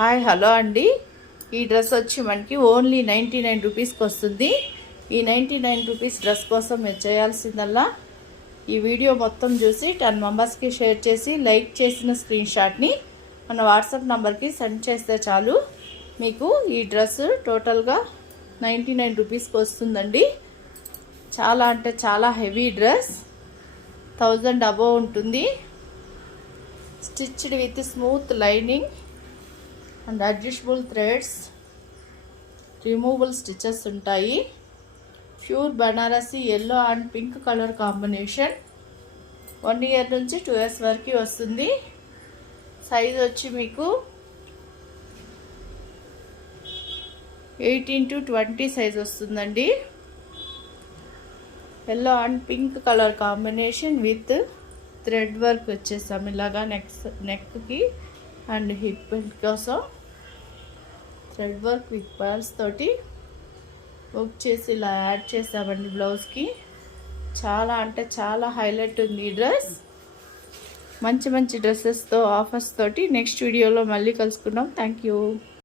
Hi hello అండి. ఈ dress వచ్చి మనకి ఓన్లీ 99 రూపీస్కి వస్తుంది. ఈ 99 రూపీస్ డ్రెస్ కోసం మీరు చేయాల్సిందల్లా ఈ వీడియో మొత్తం చూసి 10 మెంబర్స్కి షేర్ చేసి లైక్ చేసిన స్క్రీన్ షాట్ని మన వాట్సాప్ నెంబర్కి సెండ్ చేస్తే చాలు. మీకు ఈ డ్రెస్ టోటల్గా 99 రూపీస్కి వస్తుందండి. చాలా అంటే చాలా హెవీ డ్రెస్, 1000 అబోవ్ ఉంటుంది. Stitched with smooth lining and adjustable threads, removable stitches ఉంటాయి. Pure Banarasi yellow and pink colour combination. 1 year నుంచి 2 ఇయర్స్ వరకు వస్తుంది. సైజ్ వచ్చి మీకు 18 to 20 సైజ్ వస్తుందండి. Yellow and pink colour combination with thread work వచ్చేసాం ఇలాగా నెక్కి అండ్ హిప్ బెల్ట్ కోసం థ్రెడ్ వర్క్ విత్ పర్ల్స్ తోటి వర్క్ చేసి ఇలా యాడ్ చేసామండి బ్లౌజ్కి. చాలా అంటే చాలా హైలైట్ ఉంది ఈ డ్రెస్. మంచి మంచి డ్రెస్సెస్తో ఆఫర్స్ తోటి నెక్స్ట్ వీడియోలో మళ్ళీ కలుసుకుందాం. Thank you.